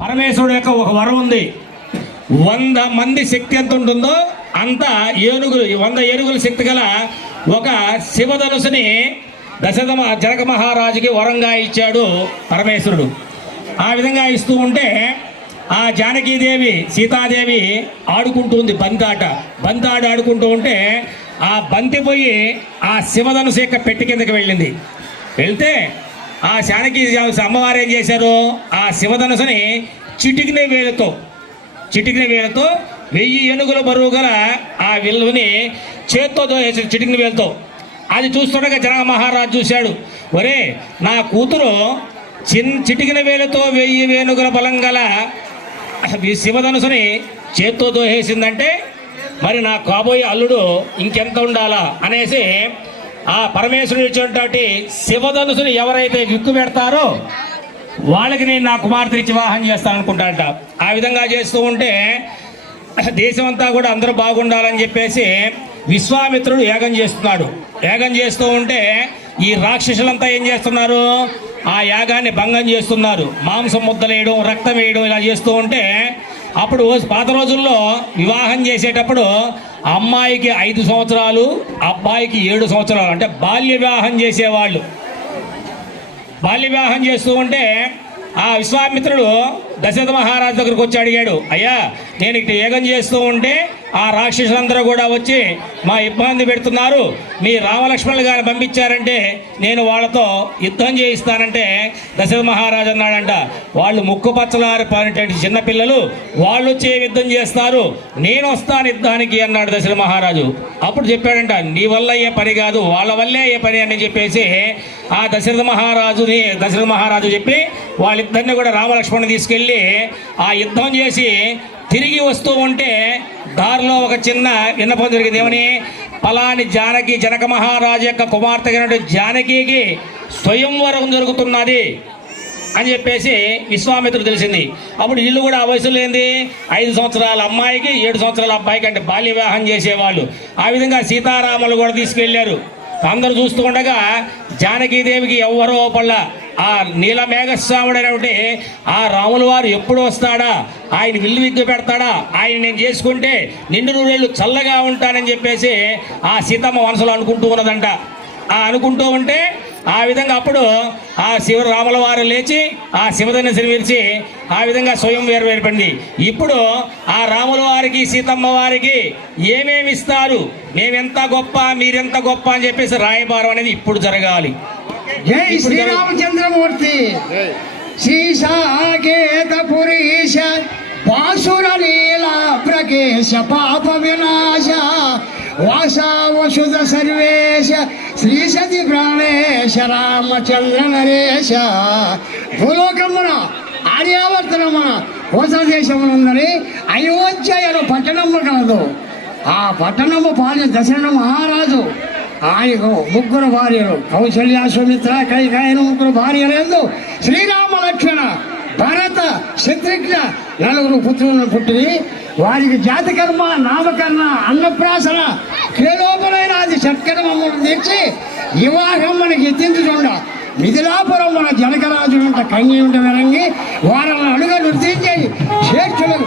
పరమేశ్వరుడు యొక్క ఒక వరం ఉంది. 100 మంది శక్తి ఎంత ఉంటుందో అంత ఏనుగులు 100 ఏనుగుల శక్తి గల ఒక శివధనుసుని జనక మహారాజుకి వరంగా ఇచ్చాడు పరమేశ్వరుడు. ఆ విధంగా ఇస్తూ ఉంటే ఆ జానకీదేవి సీతాదేవి ఆడుకుంటుంది బంతాట ఆడుకుంటూ ఉంటే ఆ బంతి పోయి ఆ శివధనుసు యొక్క పెట్టి కిందకి వెళ్తే ఆ జానకి అమ్మవారు ఏం చేశారు, ఆ శివధనుసుని చిటికిన వేలతో 1000 ఏనుగుల బరువు గల ఆ విల్లుని చేత్తో చిటికిన వేలతో. అది చూస్తుండగా జనక మహారాజు చూశాడు, ఒరే నా కూతురు చిటికిన వేలతో 1000 ఏనుగుల బలం గల శివధనుసుని చేత్తో దోహేసిందంటే మరి నా కాబోయే అల్లుడు ఇంకెంత ఉండాలా అనేసి ఆ పరమేశ్వరుడు ఇచ్చినటువంటి శివధనుసుని ఎవరైతే విక్కు పెడతారో వాళ్ళకి నేను నా కుమార్తె ఇచ్చి వివాహం చేస్తాను అనుకుంటాడట. ఆ విధంగా చేస్తూ ఉంటే దేశం అంతా కూడా అందరూ బాగుండాలని చెప్పేసి విశ్వామిత్రుడు యాగం చేస్తూ ఉంటే ఈ రాక్షసులంతా ఏం చేస్తున్నారు, ఆ యాగాన్ని భంగం చేస్తున్నారు. మాంసం ముద్దలేయడం, రక్తం వేయడం ఇలా చేస్తూ ఉంటే అప్పుడు పాత రోజుల్లో వివాహం చేసేటప్పుడు అమ్మాయికి 5 సంవత్సరాలు, అబ్బాయికి 7 సంవత్సరాలు అంటే బాల్య వివాహం చేసేవాళ్ళు. బాల్య వివాహం చేస్తూ ఉంటే ఆ విశ్వామిత్రుడు దశరథ మహారాజు దగ్గరకు వచ్చి అడిగాడు, అయ్యా నేను ఇక్కడ యాగం చేస్తూ ఉంటే ఆ రాక్షసులందరూ కూడా వచ్చి మా ఇబ్బంది పెడుతున్నారు, మీ రామలక్ష్మణులు గారిని పంపించారంటే నేను వాళ్ళతో యుద్ధం చేయిస్తానంటే దశరథ మహారాజు అన్నాడంట, వాళ్ళు ముక్కు పచ్చలారి పారేటువంటి చిన్నపిల్లలు, వాళ్ళు వచ్చి యుద్ధం చేస్తారు, నేను వస్తాను యుద్ధానికి అన్నాడు దశరథ మహారాజు. అప్పుడు చెప్పాడంట, నీ వల్ల అయ్యే పని కాదు, వాళ్ళ వల్లే అయ్యే పని అని చెప్పేసి ఆ దశరథ మహారాజు చెప్పి వాళ్ళిద్దరిని కూడా రామలక్ష్మణుని తీసుకెళ్ళి ఆ యుద్ధం చేసి తిరిగి వస్తూ ఉంటే దారిలో ఒక చిన్న విన్నపం జరిగింది. ఏమని, పలాని జనక మహారాజు యొక్క కుమార్తె జానకికి స్వయంవరం జరుగుతున్నది అని చెప్పేసి విశ్వామిత్రుడు తెలిసింది. అప్పుడు వీళ్ళు కూడా ఆ వయసులో ఏంది 5 సంవత్సరాల అమ్మాయికి 7 సంవత్సరాల అబ్బాయికి అంటే బాల్య వివాహం చేసేవాళ్ళు. ఆ విధంగా సీతారాములు కూడా తీసుకెళ్లారు. అందరూ చూస్తూ ఉండగా జానకీదేవికి ఎవ్వరో పళ్ళ ఆ నీలమేఘస్వాముడైనటువంటి ఆ రాముల వారు ఎప్పుడు వస్తాడా, ఆయన విల్లు విద్య పెడతాడా, ఆయన నేను చేసుకుంటే నిండు నూరేళ్ళు చల్లగా ఉంటానని చెప్పేసి ఆ సీతమ్మ మనసులో అనుకుంటూ ఉన్నదంట. అనుకుంటూ ఉంటే ఆ విధంగా అప్పుడు ఆ రాముల వారు లేచి ఆ శివధనుసుని విరిచి ఆ విధంగా స్వయం ఏర్పడింది. ఇప్పుడు ఆ రాముల వారికి సీతమ్మ వారికి ఏమేమి ఇస్తారు, మేమెంత గొప్ప మీరెంత గొప్ప అని చెప్పేసి రాయబారం అనేది ఇప్పుడు జరగాలి. జై శ్రీరామచంద్రమూర్తి. శ్రీసాకేత పురీష బాసుర నీలా ప్రకేశ పాప వినాశ వాసావసుధ సర్వేశ శ్రీసతి ప్రాణేశ రామచంద్ర నరేశ. భూలోకమున ఆర్యావర్తనమున కోసల దేశమునందరి అయోధ్య అను పట్టణము కలదు. ఆ పట్టణము పాలిన దశరథ మహారాజు ఆయనకు 3 భార్యలు, కౌశల్య, సుమిత్ర, కైకేయి 3 భార్యలందు శ్రీరామ లక్ష్మణ భరత శత్రుఘ్న 4 పుత్రులను పుట్టి వారికి జాతకర్మ, నామకరణ, అన్నప్రాసన కేలోపలైన అది సత్కర్మములు తీర్చి వివాహం మనకి ఎత్తించుండ మిథిలాపురం మన జనకరాజు ఉంట కన్య ఉంట వినంగి వారిని అడుగ నృత్యించి శ్రేష్ఠులు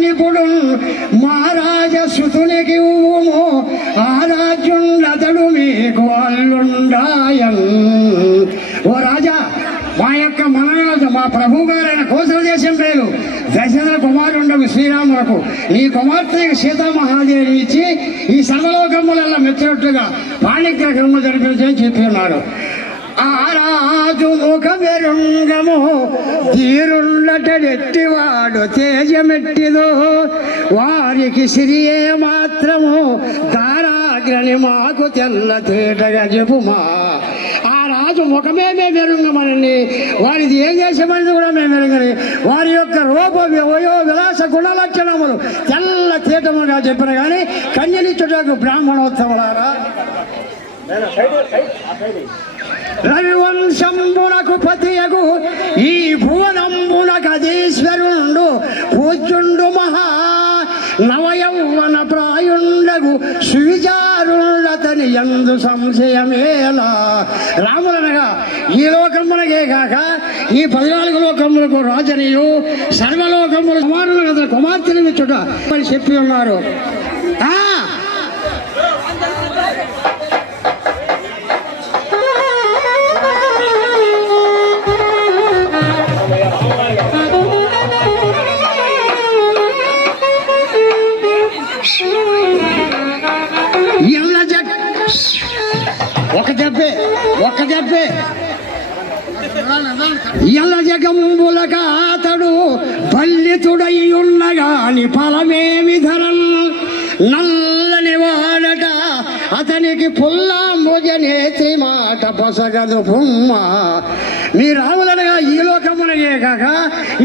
నిపుడు మహారాజ సుతునికి ఆరాజ్యుండతడు మీకు అల్లుండాయన్. ఓ రాజా, మా యొక్క మనరాజు మా ప్రభు గారైన కోసల దేశం పేరు దశరథ కుమారుండవు శ్రీరాములకు నీ కుమార్తె సీతామహాదేవి ఇచ్చి ఈ సర్వలోకములలో మెచ్చినట్లుగా పాణిగ్రహము జరిపించని చెప్పి ఉన్నారు. ఆ రాజు ముఖమెరుంగము తీరుండటెట్టివాడు తేజమెట్టిదో వారికి సిరియే మాత్రము దారాగ్రని మాకు తెల్ల తేటగా చెప్పుమా. ఆ రాజు రాజు ముఖమే మేము ఎరుంగమని, వారిది ఏం చేసేమని కూడా మేము ఎరుగని, వారి యొక్క రూప వయో విలాస గుణలక్షణములు తెల్ల తీటముగా చెప్పిన కానీ కన్యనిచ్చుటకు బ్రాహ్మణోత్సవాలారా రవివంశంబునకు పతియగు ఈ భువనంబునకు అధీశ్వరుండు పూజ్యుండు మహా నవయౌవన ప్రాయుండగు సువిచారుండతని యందు సంశయమేలా. రాములనగా ఈ లోకమునకే కాక ఈ 14 లోకములకు రాజనియు సర్వలోకములు కుమారులు కదా కుమార్తెలు ఇచ్చుట అని చెప్పి ఉన్నారు. ఒక్క చెప్పే ఎల్ల జగంబులక అతడు పల్లితుడై ఉన్నగాని ఫలమేమి ధరం నల్లని వాడట అతనికి పుల్లాంబుజనేత్రి మాట పొసగదు బొమ్మ. మీ రావులనగా ఈ లోకమునకే కాక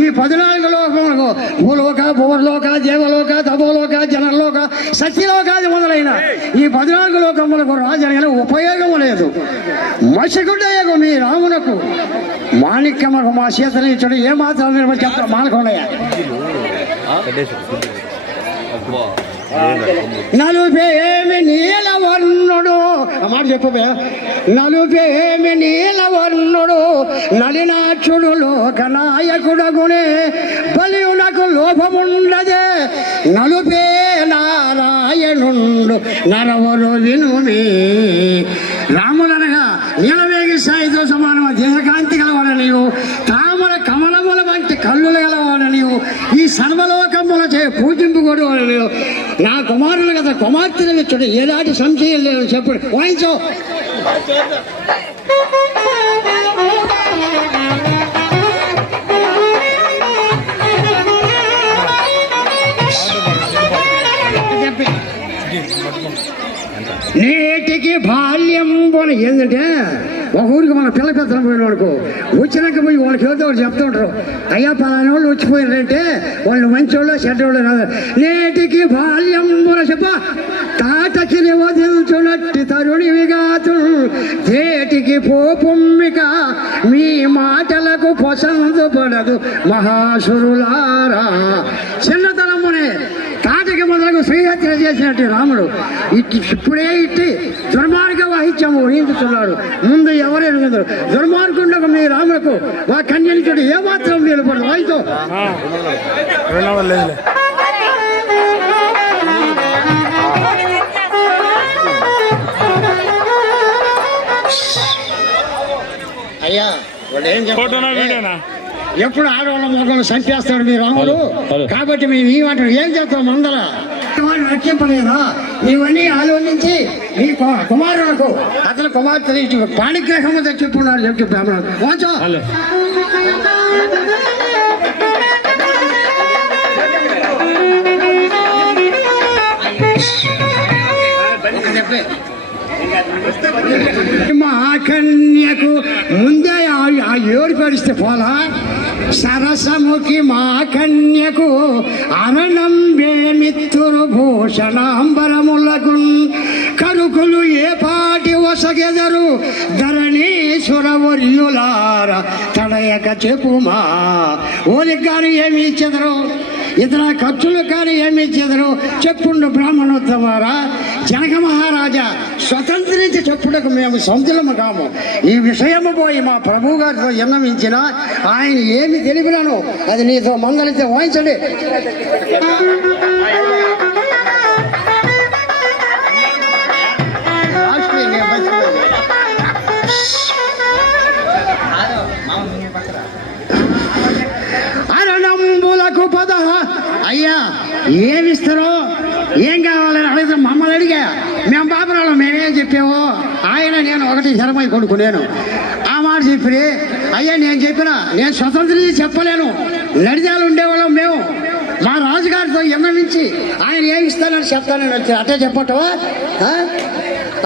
ఈ 14 లోకములకు భూలోక భూలోక దేవలోక తపోలోక జనలోక సత్యలోకాది మొదలైన ఈ 14 లోకములకు రాజనగా ఉపయోగము లేదు. మసిగుడ్డయ్యకు మీ రామునకు మాణిక్యమకు మా సీతని ఇచ్చాడు ఏమాత్రం చెప్తా మానకుండయ్యా. నలుపేమి నీలవర్ణుడు మాట చెప్పబోయా. నలుపేమి నీలవర్ణుడు నలినాక్షుడు లోకనాయకుడగునే బలియునకు లోపముండదే నలుపే నారాయణుండు నరవరు వినుమి. రాములనగా నీలవేగి సాయితో సమానమ దేహకాంతి గలవాడ నీవు తామర కమలముల వంటి కళ్ళులు గలవాడ నీవు ఈ సర్వలోకముల చే పూజింపు కూడా నీవు నా కుమారులు కదా కుమార్తెలు ఇచ్చుడు ఏలాంటి సంశయం లేదు. చెప్పు వాయించో. నేటికి బాల్యం పోనీ ఏంటంటే ఒక ఊరికి మన పిల్ల పెద్దలు పోయిన వాడుకో వచ్చినాక పోయి వాళ్ళకి ఏదో ఒకటి చెప్తూ ఉంటారు. అయ్యా పలానా వాళ్ళు వచ్చిపోయినారంటే వాళ్ళు మంచోళ్ళు చెడ్డోళ్ళు కాదు. నేటికి బాల్యం చెప్ప తాటకి నివదించునట్టి తరుణివి గాతు తేటికి పోపుమ్మిక మీ మాటలకు పొసందు పడదు మహాసురులారా. చిన్నతనమునే తాటకి మొదలకు శ్రీహత్య చేసినట్టు రాముడు ఇప్పుడే ఇట్టి దుర్మార్గ వాహిత్యము వహించుతున్నాడు. ముందు ఎవరు ఎరుగుతారు దుర్మార్గుండకు మీ రాములకు వా కన్యనిచుడు ఏమాత్రం నిలబడదు. వాయితో అయ్యా వాళ్ళు ఏం చెప్తారు ఎప్పుడు ఆడవాళ్ళ మొక్కలు సంపేస్తాడు మీ రాముడు. కాబట్టి మేము ఈ మాట ఏం చేస్తాం మందల రక్షింపలేదా ఇవన్నీ ఆలోచించి మీ కుమారులకు అతని కుమార్తె పాణిగ్రహము తెచ్చిప్పున్నారు చెప్పి బ్రాహ్మణుడు వాచో. మా కన్యకు ముందే ఆ ఏడు పరిస్తే పోలా సరసముఖి మా కన్యకు అరణంబే మిత్తురు భూషణాంబరములకు కరుకులు ఏ పాటి ఒసగెదరు ధరణీశ్వరవర్యులార తడయక చెప్పుమా. ఓలికి కానీ ఏమి ఇచ్చెదరు ఇతర ఖర్చులు కానీ ఏమి ఇచ్చెదరు చెప్పుండు బ్రాహ్మణోత్తమారా. జనక మహారాజా స్వతంత్రించి చెప్పుటకు మేము సంతులము కాము. ఈ విషయము పోయి మా ప్రభు గారితో విన్నవించిన ఆయన ఏమి తెలిపినాను అది నీతో మందలితే వాయించండి. అరణంబులకు అయ్యా ఏమిస్తారో ఏం కావాలని అడిగితే మమ్మల్ని అడిగా మేము బాబురాలు మేమేం చెప్పాము. ఆయన నేను ఒకటి శరమై కొడుకు నేను ఆ మాట చెప్పి అయ్యా నేను స్వతంత్రం చెప్పలేను. నడిజాలు ఉండేవాళ్ళం మేము మా రాజుగారితో విన్నవించి ఆయన ఏమి ఇస్తానని చెప్తానని వచ్చి అట్టే చెప్పటవా.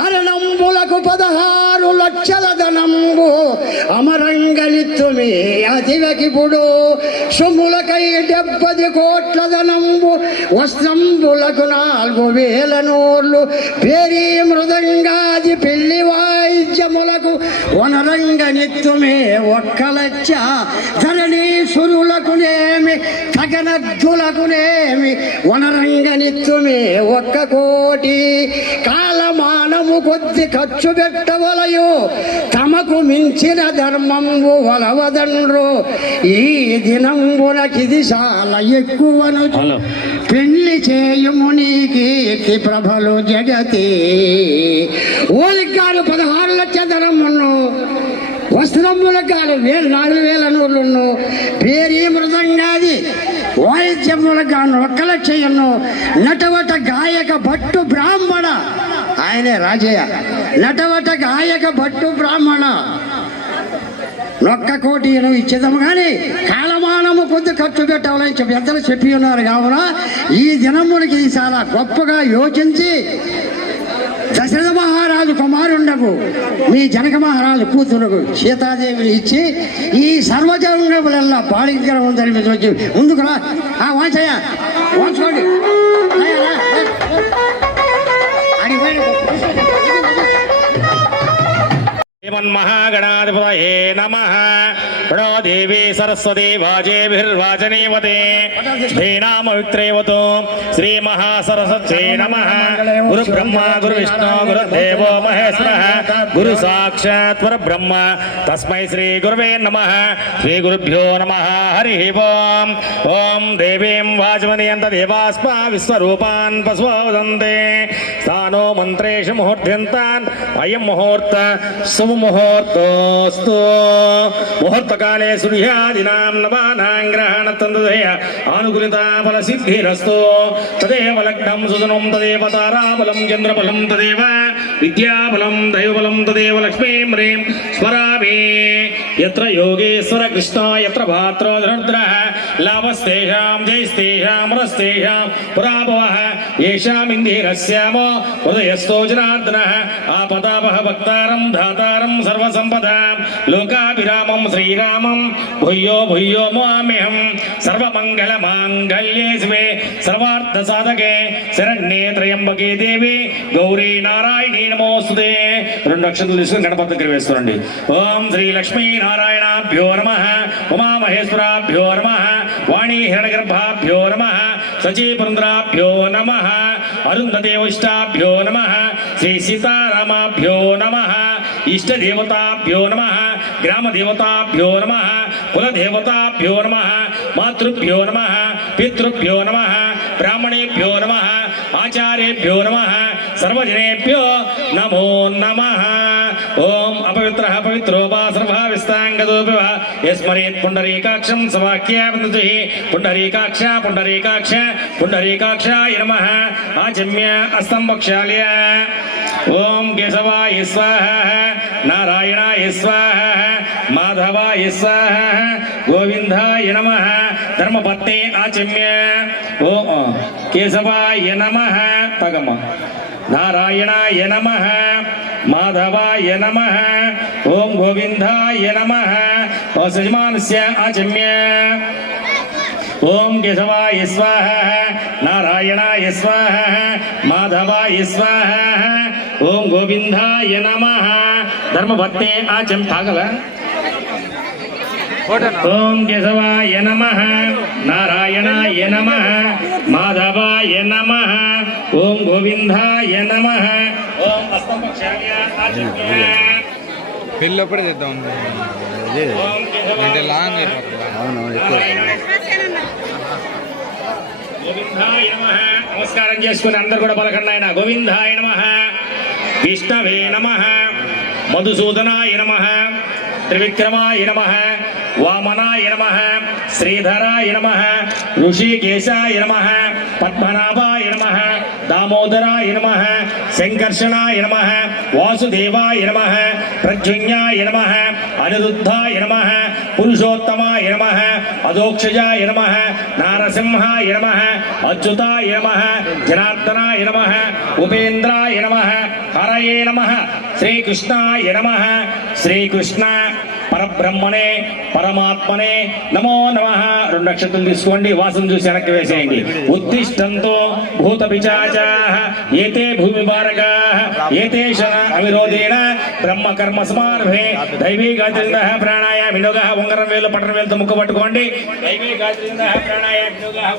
అరణంబులకు 16 లక్షల ధనంబు అమరంగలిత్తుమి అతివకిపుడు సొమ్ములకై 70 కోట్ల ధనంబు వస్త్రంబులకు 4,000 నూర్లు పేరీ మృదంగాది పెళ్లి వాయిద్యములకు వనరంగనిత్తుమే 1 లక్ష ధరణీసురులకునేమి గగనద్దులకునేమి వనరంగనిత్తుమే 1 కోటి కాలమానము కొద్ది ఖర్చు పెట్టవలయు తమకు మించిన ధర్మంబు వలవదండ్రు ఈ దినంబునకిది చాలా ఎక్కువను పెళ్లి చేయుము నీ కీర్తి ప్రభలు జగతి ఓలికాలు 16 లక్షల ధనమును వస్త్రములకు 4,000 నూర్లును పేరీ మృదంగాది వాయిద్యములకు 1 లక్ష నటవట గాయక భట్టు బ్రాహ్మణ ఆయనే రాజయ్య నటవట గాయక భట్టు బ్రాహ్మణ 1 కోటి ఇచ్చేదాము కానీ కాలమానము కొద్ది ఖర్చు పెట్టాలని పెద్దలు చెప్పి ఉన్నారు కావున ఈ దినమునికి చాలా గొప్పగా యోచించి దశరథ మహారాజు కుమారుండకు మీ జనక మహారాజు కూతురుకు సీతాదేవిని ఇచ్చి ఈ సర్వజంగములల్లా బాలింకరం జరిపి ముందుకురా వాంచయ్య వాంచుకోండి శ్రీమన్మహాగణాధిపతయే నమః ప్రణో దేవీ సరస్వతి వాజేభిర్వాచనీవతే శ్రీనామవిత్రేవతో శ్రీ మహాసరస్వత్యై నమః గురు బ్రహ్మ గురు విష్ణు గురుదేవో మహేశ్వరః గురు సాక్షాత్ పరబ్రహ్మ తస్మై శ్రీ గురవే నమః శ్రీ గురుభ్యో నమః హరి ఓం ఓం దేవీం వాచమనియంత దేవాస్మా విశ్వరూపాన్ పశువదంతే స్థానో మంత్రేషు ముహూర్త్యంతాన్ అయం ముహూర్త ముహూర్తోస్తు ముహూర్తకాలే సూర్యాదీనాం నవానాం గ్రహణతందుదయ ఆనుకూలితా బల సిద్ధిరస్తు తదేవ లగ్నం సుదనం తదేవ తారాబలం చంద్రబలం తదేవ విద్యాబలం దైవబలం తదేవ లక్ష్మీం హ్రీం స్మరామి యత్ర యోగేశ్వర కృష్ణ యత్ర భాత్రో ధనుర్ధరః లాభస్తేషాం జైస్తేషాం రస్తేషాం పురాభవః యేషాం ఇందిరస్యామో హృదయస్థో జనార్దనః ఆపదాపహ భక్తారం ధాతారం సర్వసంపదాం లోకాభిరామం శ్రీరామం భూయో భూయో మామ్యహం సర్వమంగళ మాంగళ్యే శివే సర్వార్థ సాధకే శరణ్యే త్రయంబకే దేవి గౌరీ నారాయణీ నమోస్తుతే 2 అక్షతలు తీసుకుని గణపతి దగ్గర వేసుకోండి. ఓం శ్రీ లక్ష్మీ నారాయణాభ్యో నమః ఉమామహేశ్వరాభ్యో నమః వాణీ హిరణ్యగర్భాభ్యో నమః సచీపురంద్రాభ్యో నమః అరుంధదేవష్టాభ్యో నమః శ్రీ సీతారామాభ్యో నమః ఇష్టదేవతాభ్యో నమః గ్రామదేవతాభ్యో నమః కులదేవతాభ్యో నమః మాతృభ్యో నమః పితృభ్యో నమః బ్రాహ్మణేభ్యో నమః ఆచార్యేభ్యో నమః సర్వజనేభ్యో నమో నమః. ఓం అపవిత్రః పవిత్రో వా సర్వవిస్తాంగదోపి వా యస్మరేత్ పుండరీకాక్షం సవాక్యాభినుజుః పుండరీకాక్ష పుండరీకాక్ష పుండరీకాక్షాయ నమః. ఆచమ్య అస్తం వక్షాల్య. ఓం కేశవాయ స్వాహా నారాయణాయ స్వాహా మాధవాయ స్వాహా గోవిందాయ నమః. ధర్మపత్నే ఆచమ్య. ఓం కేశవాయ నమః. తగమ నారాయణాయ నమః మాధవాయ నమః. ఓం గోవిందాయ నమః. ఓ సజమానస్య ఆచమ్య. ఓం కేశవాయ స్వాహా నారాయణాయ స్వాహా మాధవాయ స్వాహా ఓం గోవిందాయ నమః. ధర్మపత్నే ఆచం తాగల. ఓం కేశవాయ నమః నారాయణాయ నమః మాధవాయ నమః ఓం గోవిందాయ నమః. ఓం హస్తం పక్షాల్య ఆచమ్య. పెళ్ళప్పుడు తెద్దాం లాంగ్ అయిపోతుంది. గోవిందాయ నమః. నమస్కారం చేసుకుని అందరు కూడా పలకండి ఆయన. గోవిందాయ నమః విష్ణవే నమః మధుసూదనాయ నమః త్రివిక్రమాయ నమః వామనాయ నమః శ్రీధరాయ నమః ఋషికేశాయ నమః పద్మనాభాయ నమః దామోదరాయ నమః శంకర్షణాయ నమః వాసుదేవాయ నమః ప్రద్యుమ్నాయ నమః అనిరుద్ధాయ నమః పురుషోత్తమాయ నమః అదోక్షజాయ నమః నారసింహాయ నమః అచ్యుతాయ నమః జనార్దనాయ నమః ఉపేంద్రాయ నమః హరయే నమః శ్రీకృష్ణాయ నమః శ్రీకృష్ణ పరబ్రహ్మణే పరమాత్మనే నమో నమః. 2 నక్షత్రాలు తీసుకోండి, వాసన చూసి వెనక్కి వేసేయండి. ఉత్తిష్టంతో భూత పిశాచాః ఏతే భూమి భారకాః ఏతే శన అవిరోధేన బ్రహ్మ కర్మ సమారభే దైవీ గాత్రిందః ప్రాణాయామ వినోగః. ఉంగరం వేలు పట్టణ వేలుతో ముక్కు పట్టుకోండి. దైవీ గాత్రిందః ప్రాణాయామ వినోగః.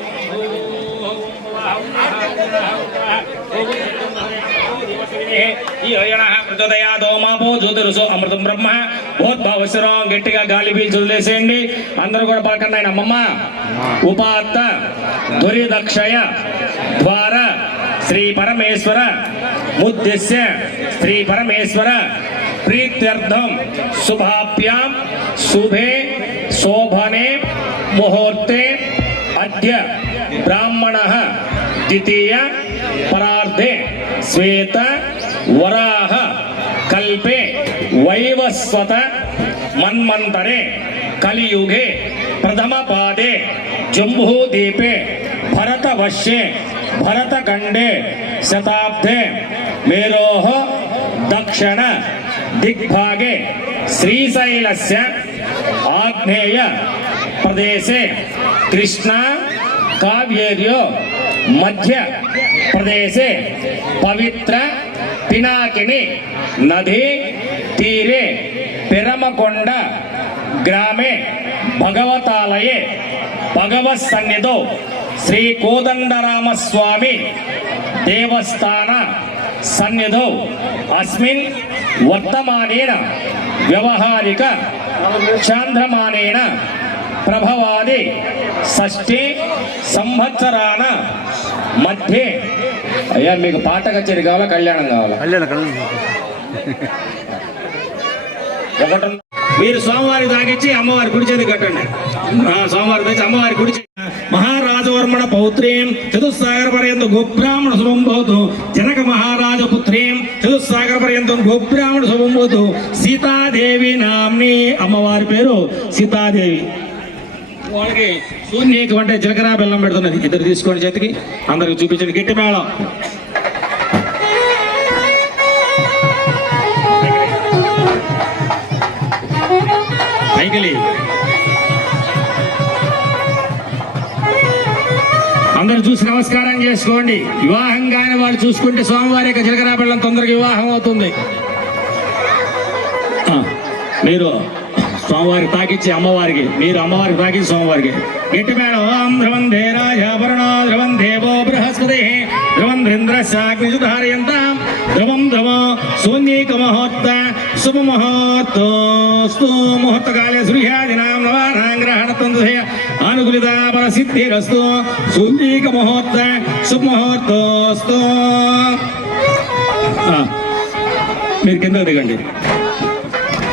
అమృతం బ్రహ్మ భూద్భావశ్వరం. గట్టిగా గాలి పీల్చి వదిలేసేయండి. అందరూ కూడా పలకండి ఆయన అమ్మమ్మ. ఉపాత్త దురిదక్షయ ద్వారా శ్రీ పరమేశ్వర ముద్దేశ్య శ్రీ పరమేశ్వర ప్రీత్యర్థం శుభాభ్యాం శుభే శోభనే ముహూర్తే అద్య బ్రాహ్మణః ద్వితీయ పరార్ధే శ్వేత వరాహ కల్పే వైవస్వత మన్మంతరే కలియుగే ప్రథమ పాదే జంబూదీపే భరతవర్షే భరతఖండే శతాబ్దే మేరోః దక్షిణ దిగ్భాగే శ్రీశైలస్య ఆగ్నేయ ప్రదేశే కృష్ణ కావ్యేర్యో మధ్య ప్రదేశే పవిత్ర పినాకిని నది తీరే పెరమకొండ గ్రామే భగవతాలయే భగవత్ సన్నిధో శ్రీ కోదండరామస్వామి దేవస్థాన సన్నిధౌ అస్మిన్ వర్తమానేన వ్యవహారిక చాంద్రమానేన ప్రభవాది షష్ఠి సంవత్సరాన మధ్యే. అయ్యా మీకు పాట కచేరి కావాలా కళ్యాణం కావాలా? ఒకటి మీరు సోమవారి తాగిచ్చి అమ్మవారి కుడి చేతి కట్టండి. సోమవారి తెచ్చి అమ్మవారి కుడి చేతి. మహారాజవర్మణ పౌత్రీం చతుస్సాగర పర్యంతం గోబ్రాహ్మణ శుభం భవతు. జనక మహారాజ పుత్రీం చతుస్సాగర పర్యంతం గోబ్రాహ్మణ శుభం భవతు. సీతాదేవి నామ్ని అమ్మవారి పేరు సీతాదేవి. వాళ్ళకి సూర్యకి అంటే జీలకర్ర బెల్లం పెడుతున్నది. ఇద్దరు తీసుకోండి చేతికి, అందరికి చూపించండి. గట్టి మేళం. అందరు చూసి నమస్కారం చేసుకోండి. వివాహం కాని వాళ్ళు చూసుకుంటే సోమవారి జీలకర్ర బెల్లం తొందరగా వివాహం అవుతుంది. మీరు సోమవారికి తాకిచ్చి అమ్మవారికి, మీరు అమ్మవారికి తాకిచ్చి సోమవారికి. గట్టి మేడం. ఓం ధ్రువం ధేరాజాభరణో ధ్రువం దేవో బృహస్పతి ధ్రువం ధ్రింద్రశాగ్నిధారయంతాం ధ్రువం ధ్రువ శూన్యక ముహూర్త శుభ ముహూర్తోస్తు. ముహూర్తకాలే సూర్యాదినాం నవానాం గ్రహణత్వందుధయ అనుకూలిత పరసిద్ధిరస్తు. శూన్యక ముహూర్త శుభ ముహూర్తోస్తు. మీరు కింద దిగండి,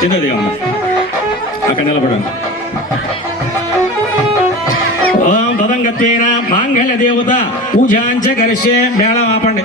కింద దిగండి, అక్కడ నిలబడండి. ఓం పదంగత్యేన మాంగళ్య దేవత పూజాంచ కరిష్యే. మేళం ఆపండి.